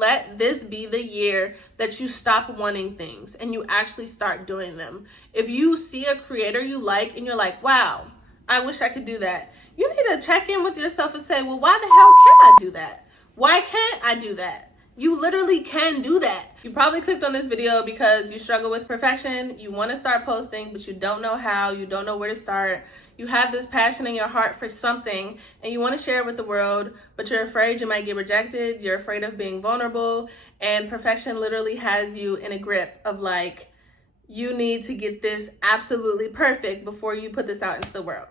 let this be the year that you stop wanting things and you actually start doing them. If you see a creator you like and you're like, wow, I wish I could do that, you need to check in with yourself and say, well, why the hell can't I do that? Why can't I do that? You literally can do that. You probably clicked on this video because you struggle with perfection. You want to start posting, but you don't know how. You don't know where to start. You have this passion in your heart for something and you want to share it with the world, but you're afraid you might get rejected. You're afraid of being vulnerable, and perfection literally has you in a grip of like, you need to get this absolutely perfect before you put this out into the world.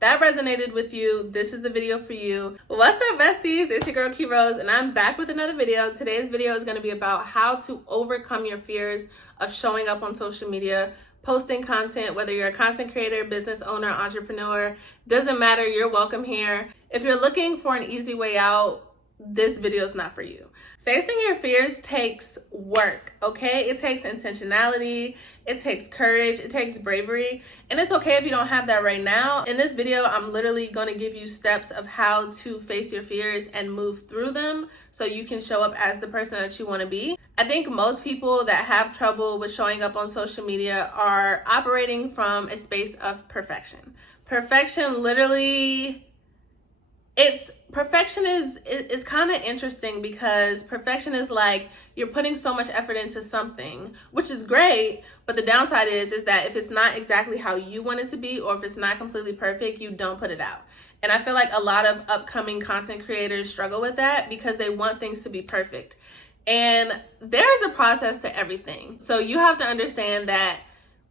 That resonated with you, this is the video for you. What's up, besties? It's your girl Key Rose, and I'm back with another video. Today's video is going to be about how to overcome your fears of showing up on social media, posting content, whether you're a content creator, business owner, entrepreneur, doesn't matter, you're welcome here. If you're looking for an easy way out, this video is not for you. Facing your fears takes work, okay? It takes intentionality, it takes courage, it takes bravery, and it's okay if you don't have that right now. In this video, I'm literally going to give you steps of how to face your fears and move through them so you can show up as the person that you want to be. I think most people that have trouble with showing up on social media are operating from a space of perfection. Perfection literally... Perfection is kind of interesting because perfection is like you're putting so much effort into something, which is great, but the downside is that if it's not exactly how you want it to be, or if it's not completely perfect, you don't put it out. And I feel like a lot of upcoming content creators struggle with that because they want things to be perfect. And there is a process to everything. So you have to understand that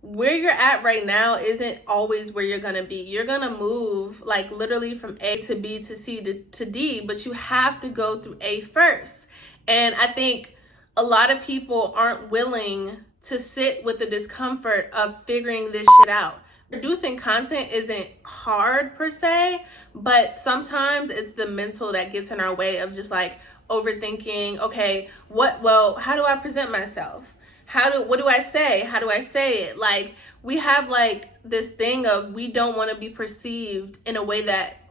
where you're at right now isn't always where you're gonna be. You're gonna move like literally from A to B to C to D, but you have to go through A first. And I think a lot of people aren't willing to sit with the discomfort of figuring this shit out. Producing content isn't hard per se, but sometimes it's the mental that gets in our way of just like overthinking, okay, how do I present myself? What do I say? How do I say it? Like, we have like this thing of we don't want to be perceived in a way that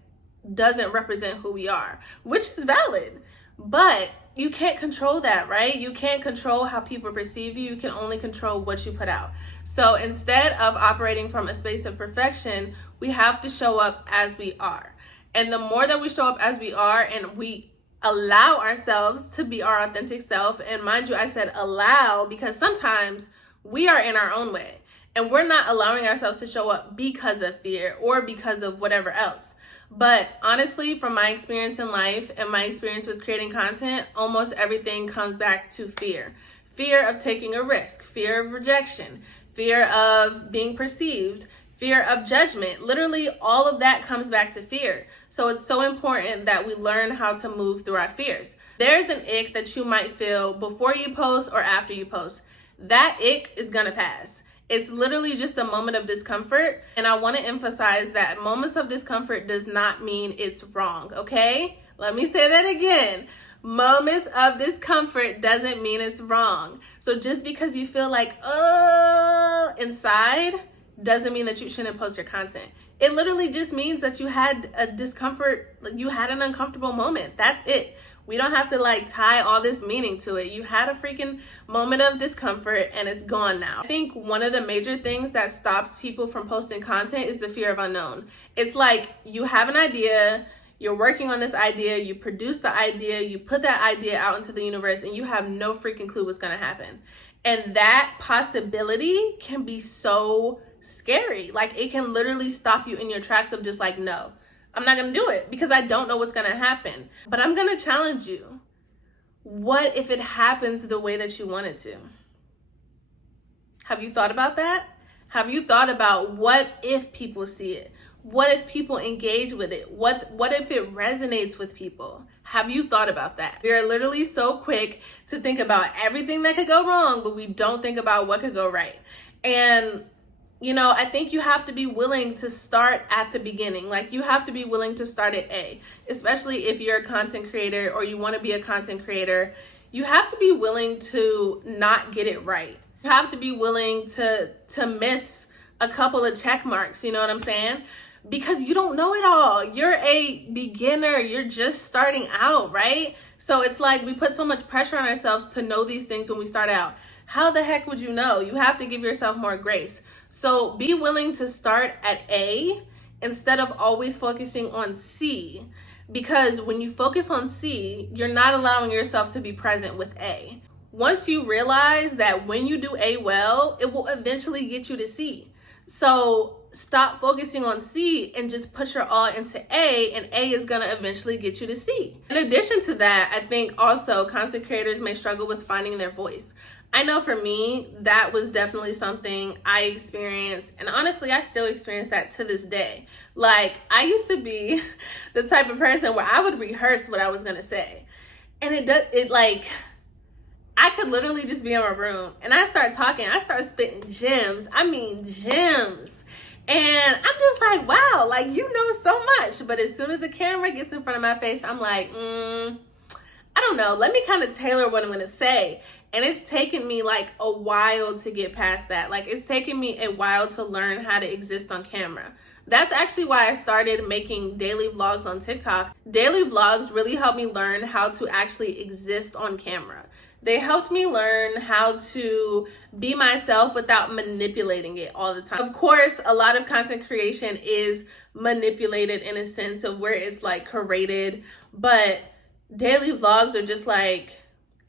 doesn't represent who we are, which is valid, but you can't control that, right? You can't control how people perceive you. You can only control what you put out. So instead of operating from a space of perfection, we have to show up as we are. And the more that we show up as we are and we allow ourselves to be our authentic self, and mind you, I said allow because sometimes we are in our own way and we're not allowing ourselves to show up because of fear or because of whatever else. But honestly, from my experience in life and my experience with creating content, almost everything comes back to fear. Fear of taking a risk, fear of rejection, fear of being perceived, fear of judgment. Literally all of that comes back to fear. So it's so important that we learn how to move through our fears. There's an ick that you might feel before you post or after you post. That ick is gonna pass. It's literally just a moment of discomfort. And I wanna emphasize that moments of discomfort does not mean it's wrong, okay? Let me say that again. Moments of discomfort doesn't mean it's wrong. So just because you feel like, inside, doesn't mean that you shouldn't post your content. It literally just means that you had a discomfort, you had an uncomfortable moment. That's it. We don't have to like tie all this meaning to it. You had a freaking moment of discomfort and it's gone now. I think one of the major things that stops people from posting content is the fear of unknown. It's like you have an idea, you're working on this idea, you produce the idea, you put that idea out into the universe, and you have no freaking clue what's gonna happen. And that possibility can be so scary. Like, it can literally stop you in your tracks of just like, no, I'm not gonna do it because I don't know what's gonna happen. But I'm gonna challenge you. What if it happens the way that you want it to? Have you thought about that? Have you thought about what if people see it? What if people engage with it? What if it resonates with people? Have you thought about that? We are literally so quick to think about everything that could go wrong, but we don't think about what could go right. And you know, I think you have to be willing to start at the beginning. Like, you have to be willing to start at A, especially if you're a content creator or you want to be a content creator. You have to be willing to not get it right. You have to be willing to miss a couple of check marks, you know what I'm saying? Because you don't know it all. You're a beginner. You're just starting out, right? So it's like we put so much pressure on ourselves to know these things when we start out. How the heck would you know? You have to give yourself more grace. So be willing to start at A instead of always focusing on C, because when you focus on C, you're not allowing yourself to be present with A. Once you realize that when you do A well, it will eventually get you to C. So stop focusing on C and just put your all into A, and A is gonna eventually get you to C. In addition to that, I think also content creators may struggle with finding their voice. I know for me, that was definitely something I experienced, and honestly, I still experience that to this day. Like, I used to be the type of person where I would rehearse what I was gonna say, and I could literally just be in my room and I start talking, I start spitting gems. I mean, gems. And I'm just like, wow, like, you know so much. But as soon as the camera gets in front of my face, I'm like, I don't know. Let me kind of tailor what I'm going to say. And it's taken me like a while to get past that. Like, it's taken me a while to learn how to exist on camera. That's actually why I started making daily vlogs on TikTok. Daily vlogs really helped me learn how to actually exist on camera. They helped me learn how to be myself without manipulating it all the time. Of course, a lot of content creation is manipulated in a sense of where it's like curated, but daily vlogs are just like,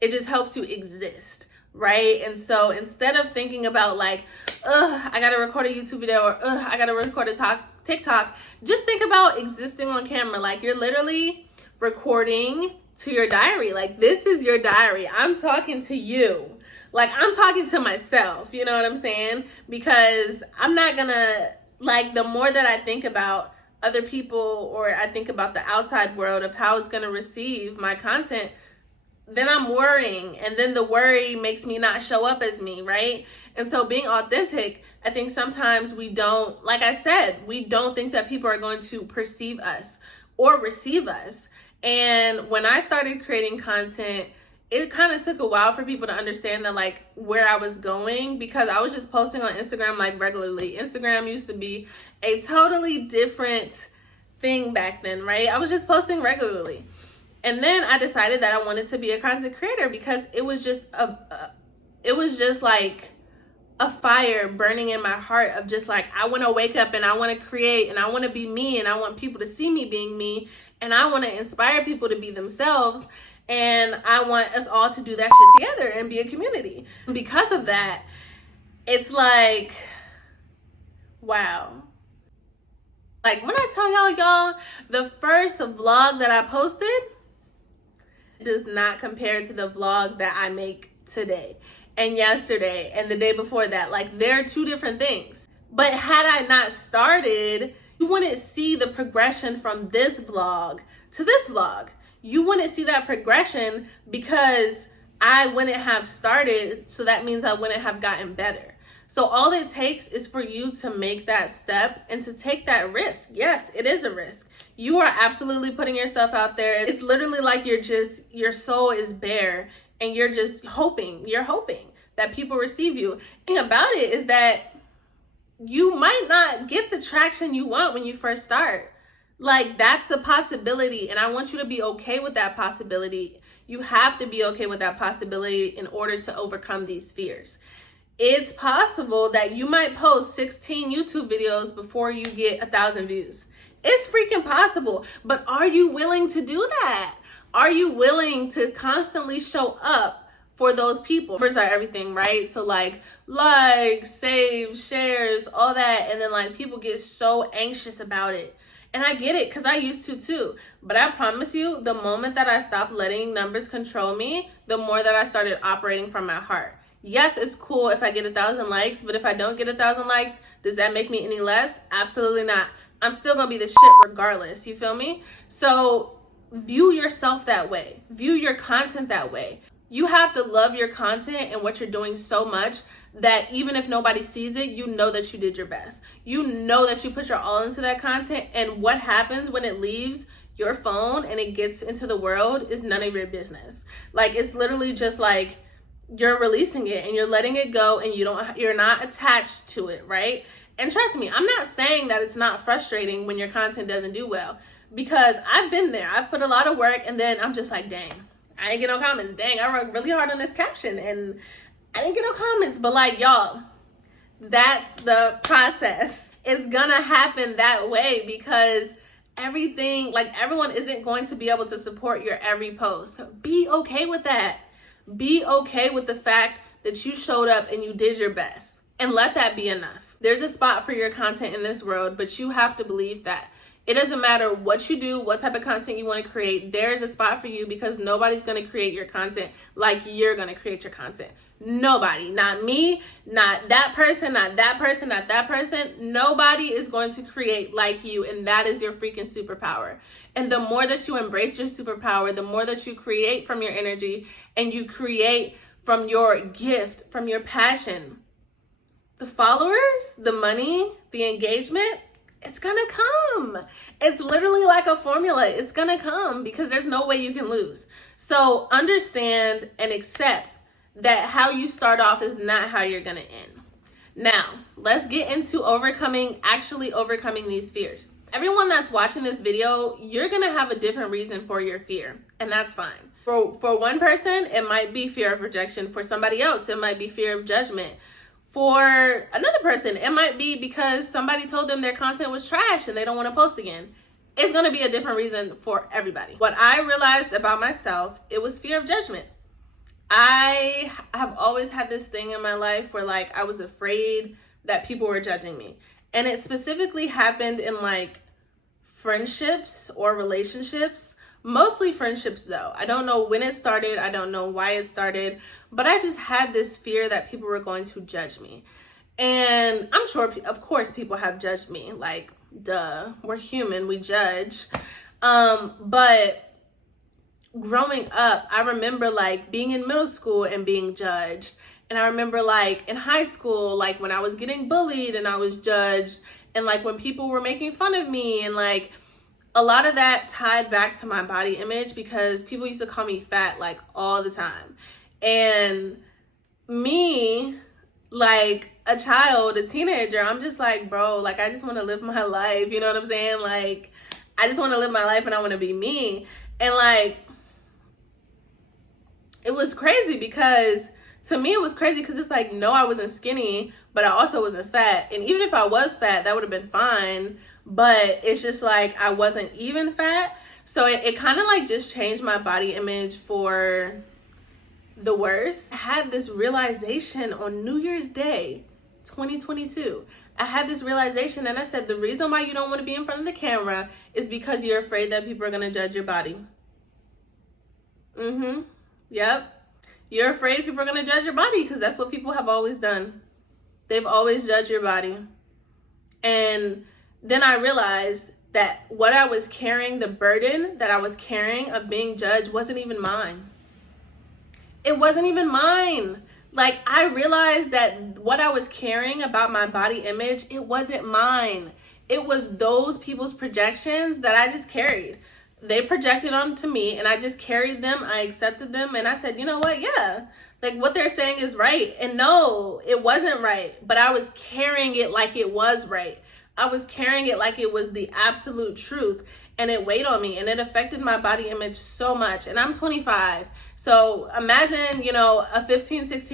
it just helps you exist, right? And so instead of thinking about like, I gotta record a YouTube video, or I gotta record a TikTok, just think about existing on camera. Like, you're literally recording to your diary. Like, this is your diary. I'm talking to you. Like, I'm talking to myself. You know what I'm saying? Because I'm not gonna, like, the more that I think about other people, or I think about the outside world of how it's gonna receive my content, then I'm worrying, and then the worry makes me not show up as me, right? And so being authentic, I think sometimes we don't, like I said, we don't think that people are going to perceive us or receive us. And when I started creating content, it kind of took a while for people to understand that, like, where I was going, because I was just posting on Instagram like regularly. Instagram used to be a totally different thing back then, right? I was just posting regularly. And then I decided that I wanted to be a content creator because it was just like a fire burning in my heart of just like, I want to wake up and I want to create and I want to be me and I want people to see me being me and I want to inspire people to be themselves and I want us all to do that shit together and be a community. And because of that, it's like, wow. Like, when I tell y'all, the first vlog that I posted does not compare to the vlog that I make today and yesterday and the day before that. Like, they're two different things. But had I not started, you wouldn't see the progression from this vlog to this vlog. You wouldn't see that progression because I wouldn't have started, so that means I wouldn't have gotten better. So all it takes is for you to make that step and to take that risk. Yes, it is a risk. You are absolutely putting yourself out there. It's literally like your soul is bare and you're just hoping that people receive you. The thing about it is that you might not get the traction you want when you first start. Like, that's a possibility, and I want you to be okay with that possibility. You have to be okay with that possibility in order to overcome these fears. It's possible that you might post 16 YouTube videos before you get 1,000 views. It's freaking possible, but are you willing to do that? Are you willing to constantly show up for those people? Numbers are everything, right? So like likes, saves, shares, all that, and then like people get so anxious about it. And I get it, because I used to too. But I promise you, the moment that I stopped letting numbers control me, the more that I started operating from my heart. Yes, it's cool if I get 1,000 likes, but if I don't get 1,000 likes, does that make me any less? Absolutely not. I'm still gonna be the shit regardless, you feel me? So view yourself that way. View your content that way. You have to love your content and what you're doing so much that even if nobody sees it, you know that you did your best. You know that you put your all into that content, and what happens when it leaves your phone and it gets into the world is none of your business. Like, it's literally just like you're releasing it and you're letting it go, and you're not attached to it, right? And trust me, I'm not saying that it's not frustrating when your content doesn't do well, because I've been there. I've put a lot of work and then I'm just like, dang, I didn't get no comments. Dang, I worked really hard on this caption and I didn't get no comments. But like, y'all, that's the process. It's gonna happen that way because everything, like everyone isn't going to be able to support your every post. Be okay with that. Be okay with the fact that you showed up and you did your best, and let that be enough. There's a spot for your content in this world, but you have to believe that. It doesn't matter what you do, what type of content you want to create. There is a spot for you because nobody's going to create your content like you're going to create your content. Nobody, not me, not that person, not that person, not that person. Nobody is going to create like you, and that is your freaking superpower. And the more that you embrace your superpower, the more that you create from your energy and you create from your gift, from your passion, the followers, the money, the engagement, it's gonna come. It's literally like a formula. It's gonna come because there's no way you can lose. So understand and accept that how you start off is not how you're gonna end. Now, let's get into actually overcoming these fears. Everyone that's watching this video, you're gonna have a different reason for your fear, and that's fine. For one person, it might be fear of rejection. For somebody else, it might be fear of judgment. For another person, it might be because somebody told them their content was trash and they don't want to post again. It's going to be a different reason for everybody. What I realized about myself, it was fear of judgment. I have always had this thing in my life where like I was afraid that people were judging me. And it specifically happened in like friendships or relationships. Mostly friendships though. I don't know when it started. I don't know why it started. But I just had this fear that people were going to judge me. And I'm sure, of course, people have judged me. Like, duh. We're human. We judge. But growing up, I remember like being in middle school and being judged. And I remember like in high school, like when I was getting bullied and I was judged. And like when people were making fun of me and like a lot of that tied back to my body image because people used to call me fat like all the time. And me, like a child, a teenager, I'm just like, bro, like I just want to live my life. You know what I'm saying? Like, I just want to live my life and I want to be me. And like, it was crazy because to me, it was crazy because it's like, no, I wasn't skinny, but I also wasn't fat. And even if I was fat, that would have been fine. But it's just like I wasn't even fat. So it kind of like just changed my body image for the worse. I had this realization on New Year's Day, 2022. I had this realization and I said, the reason why you don't want to be in front of the camera is because you're afraid that people are going to judge your body. Yep. You're afraid people are going to judge your body because that's what people have always done. They've always judged your body. And then I realized that what I was carrying, the burden that I was carrying of being judged wasn't even mine. It wasn't even mine. Like I realized that what I was carrying about my body image, it wasn't mine. It was those people's projections that I just carried. They projected onto me and I just carried them. I accepted them and I said, you know what? Yeah, like what they're saying is right. And no, it wasn't right, but I was carrying it like it was right. I was carrying it like it was the absolute truth, and it weighed on me and it affected my body image so much. And I'm 25. So imagine, you know, a 14, 15,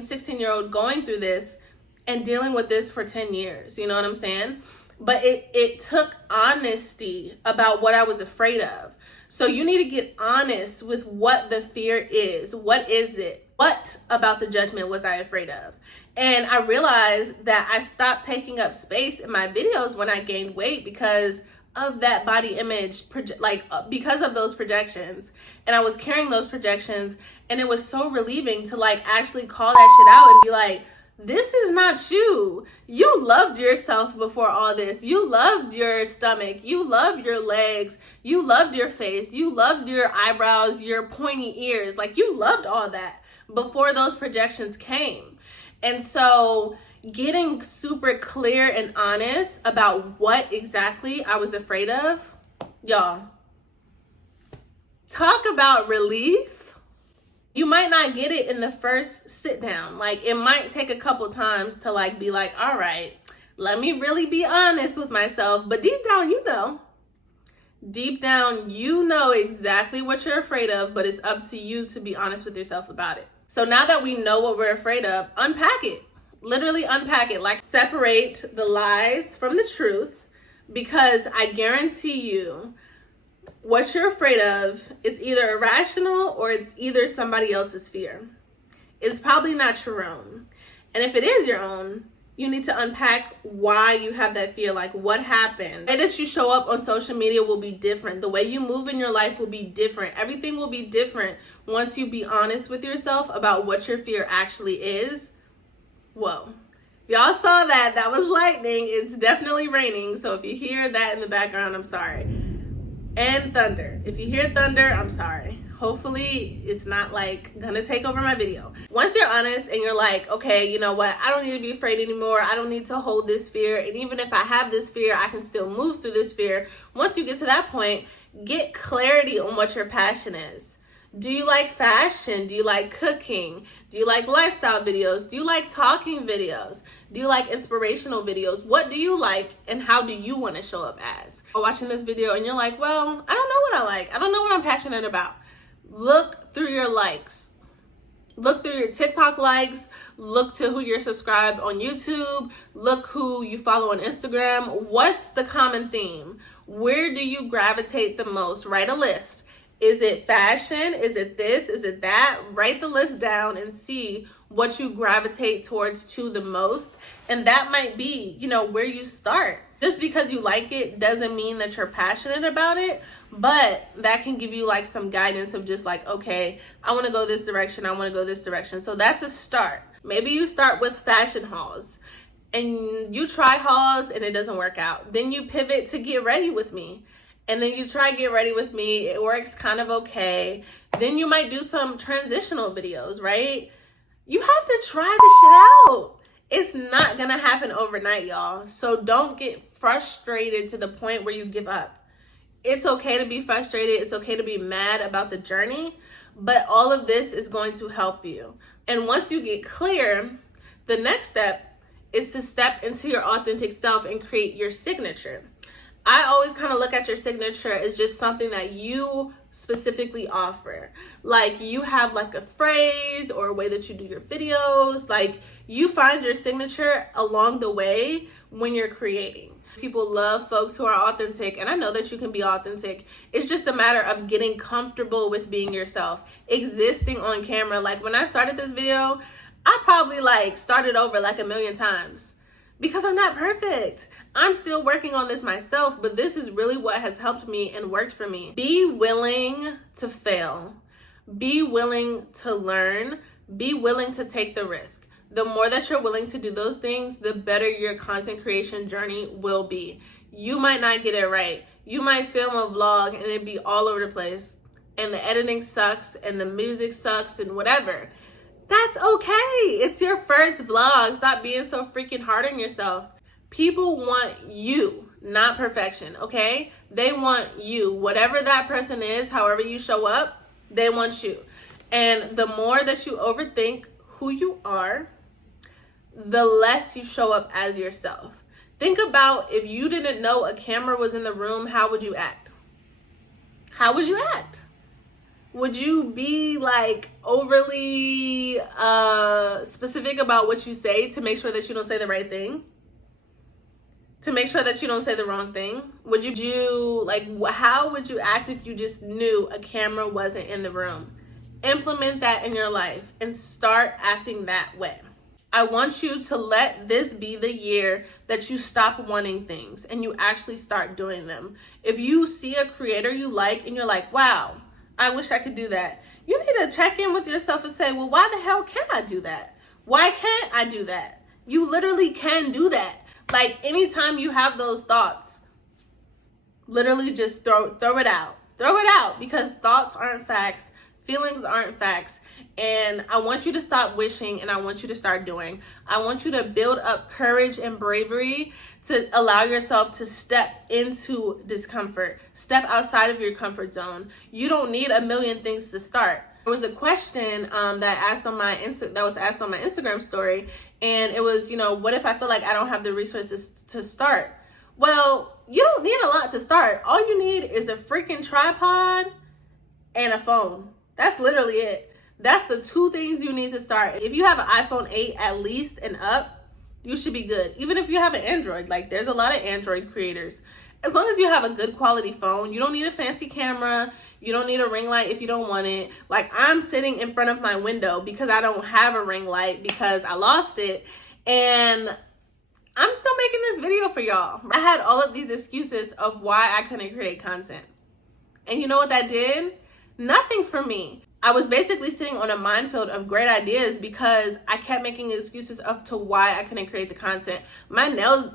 16-year-old going through this and dealing with this for 10 years. You know what I'm saying? But it took honesty about what I was afraid of. So you need to get honest with what the fear is. What is it? What about the judgment was I afraid of? And I realized that I stopped taking up space in my videos when I gained weight because of that body image, because of those projections. And I was carrying those projections, and it was so relieving to like actually call that shit out and be like, this is not you. You loved yourself before all this. You loved your stomach. You loved your legs. You loved your face. You loved your eyebrows, your pointy ears. Like you loved all that before those projections came. And so getting super clear and honest about what exactly I was afraid of, y'all, talk about relief. You might not get it in the first sit down. Like it might take a couple times to like be like, all right, let me really be honest with myself. But deep down, you know, Deep down, you know exactly what you're afraid of, but it's up to you to be honest with yourself about it. So now that we know what we're afraid of, unpack it. Literally unpack it. Like, separate the lies from the truth, because I guarantee you what you're afraid of, it's either irrational or it's either somebody else's fear. It's probably not your own. And if it is your own, you need to unpack why you have that fear. Like, what happened? The way that you show up on social media will be different. The way you move in your life will be different. Everything will be different once you be honest with yourself about what your fear actually is. Whoa. Y'all saw that. That was lightning. It's definitely raining. So if you hear that in the background, I'm sorry. And thunder. If you hear thunder, I'm sorry. Hopefully it's not like gonna take over my video. Once you're honest and you're like, okay, you know what? I don't need to be afraid anymore. I don't need to hold this fear. And even if I have this fear, I can still move through this fear. Once you get to that point, get clarity on what your passion is. Do you like fashion? Do you like cooking? Do you like lifestyle videos? Do you like talking videos? Do you like inspirational videos? What do you like, and how do you want to show up as? Or watching this video and you're like, well, I don't know what I like. I don't know what I'm passionate about. Look through your likes. Look through your TikTok likes. Look to who you're subscribed on YouTube. Look who you follow on Instagram. What's the common theme? Where do you gravitate the most? Write a list. Is it fashion? Is it this? Is it that? Write the list down and see what you gravitate towards to the most. And that might be, where you start. Just because you like it doesn't mean that you're passionate about it, but that can give you like some guidance of just like, okay, I want to go this direction. I want to go this direction. So that's a start. Maybe you start with fashion hauls and you try hauls and it doesn't work out. Then you pivot to get ready with me. And then you try get ready with me. It works kind of okay. Then you might do some transitional videos, right? You have to try the shit out. It's not going to happen overnight, y'all. So don't get frustrated to the point where you give up. It's okay to be frustrated. It's okay to be mad about the journey. But all of this is going to help you. And once you get clear, the next step is to step into your authentic self and create your signature. I always kind of look at your signature as just something that you specifically offer. Like, you have like a phrase or a way that you do your videos. Like, you find your signature along the way when you're creating. People love folks who are authentic, and I know that you can be authentic. It's just a matter of getting comfortable with being yourself, existing on camera. Like, when I started this video, I probably started over like a million times. Because I'm not perfect. I'm still working on this myself, but this is really what has helped me and worked for me. Be willing to fail. Be willing to learn. Be willing to take the risk. The more that you're willing to do those things, the better your content creation journey will be. You might not get it right. You might film a vlog and it'd be all over the place, and the editing sucks and the music sucks and whatever. That's okay. It's your first vlog. Stop being so freaking hard on yourself. People want you, not perfection, okay? They want you. Whatever that person is, however you show up, they want you. And the more that you overthink who you are, the less you show up as yourself. Think about, if you didn't know a camera was in the room, how would you act? How would you act? Would you be overly specific about what you say to make sure that you don't say the right thing? To make sure that you don't say the wrong thing? Would you how would you act if you just knew a camera wasn't in the room? Implement that in your life and start acting that way. I want you to let this be the year that you stop wanting things and you actually start doing them. If you see a creator you like and you're like, wow, I wish I could do that, you need to check in with yourself and say, well, why the hell can't I do that? Why can't I do that? You literally can do that. Anytime you have those thoughts, literally just throw it out. Throw it out, because thoughts aren't facts. Feelings aren't facts. And I want you to stop wishing, and I want you to start doing. I want you to build up courage and bravery to allow yourself to step into discomfort, step outside of your comfort zone. You don't need a million things to start. There was a question that was asked on my Instagram story, and it was, what if I feel like I don't have the resources to start? Well, you don't need a lot to start. All you need is a freaking tripod and a phone. That's literally it. That's the two things you need to start. If you have an iPhone 8 at least and up, you should be good. Even if you have an Android, like there's a lot of Android creators. As long as you have a good quality phone, you don't need a fancy camera. You don't need a ring light if you don't want it. Like, I'm sitting in front of my window because I don't have a ring light because I lost it. And I'm still making this video for y'all. I had all of these excuses of why I couldn't create content. And you know what that did? Nothing for me. I was basically sitting on a minefield of great ideas because I kept making excuses of to why I couldn't create the content. My nails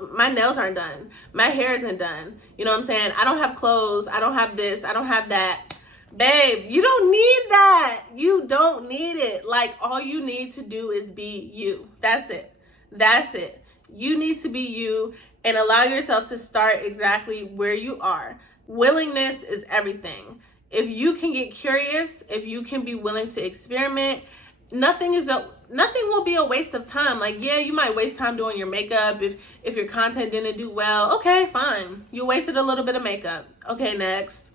aren't done. My hair isn't done. You know what I'm saying? I don't have clothes. I don't have this. I don't have that. Babe, you don't need that. You don't need it. Like, all you need to do is be you. That's it. That's it. You need to be you and allow yourself to start exactly where you are. Willingness is everything. If you can get curious, if you can be willing to experiment, nothing will be a waste of time. Like, yeah, you might waste time doing your makeup if your content didn't do well. Okay, fine. You wasted a little bit of makeup. Okay, next.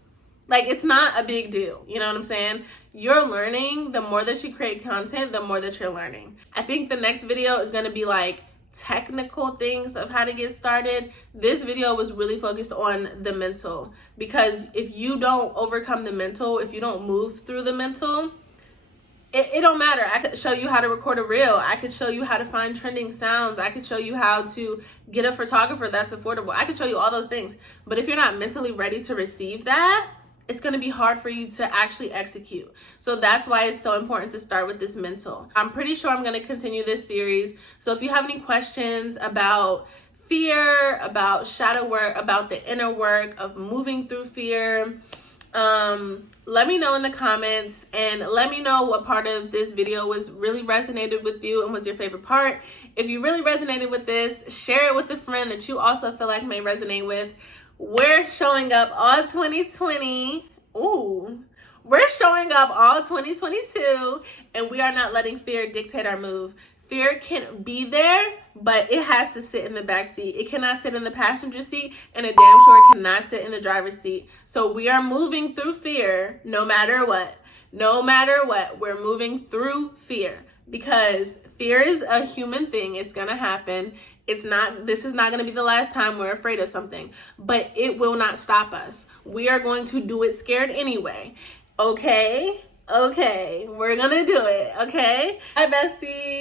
Like, it's not a big deal. You know what I'm saying? You're learning. The more that you create content, the more that you're learning. I think the next video is going to be like technical things of how to get started. This video was really focused on the mental, because if you don't overcome the mental, if you don't move through the mental, it don't matter. I could show you how to record a reel. I could show you how to find trending sounds. I could show you how to get a photographer that's affordable. I could show you all those things. But if you're not mentally ready to receive that, it's going to be hard for you to actually execute. So that's why it's so important to start with this mental. I'm pretty sure I'm going to continue this series. So if you have any questions about fear, about shadow work, about the inner work of moving through fear, let me know in the comments, and let me know what part of this video was really resonated with you and was your favorite part. If you really resonated with this, share it with a friend that you also feel like may resonate with. We're showing up all 2020. Ooh, we're showing up all 2022, and we are not letting fear dictate our move. Fear can be there, but it has to sit in the back seat. It cannot sit in the passenger seat, and it damn sure cannot sit in the driver's seat. So we are moving through fear no matter what. No matter what, we're moving through fear, because fear is a human thing. It's going to happen. This is not going to be the last time we're afraid of something, but it will not stop us. We are going to do it scared anyway. Okay? Okay. We're going to do it. Okay? Bye, bestie.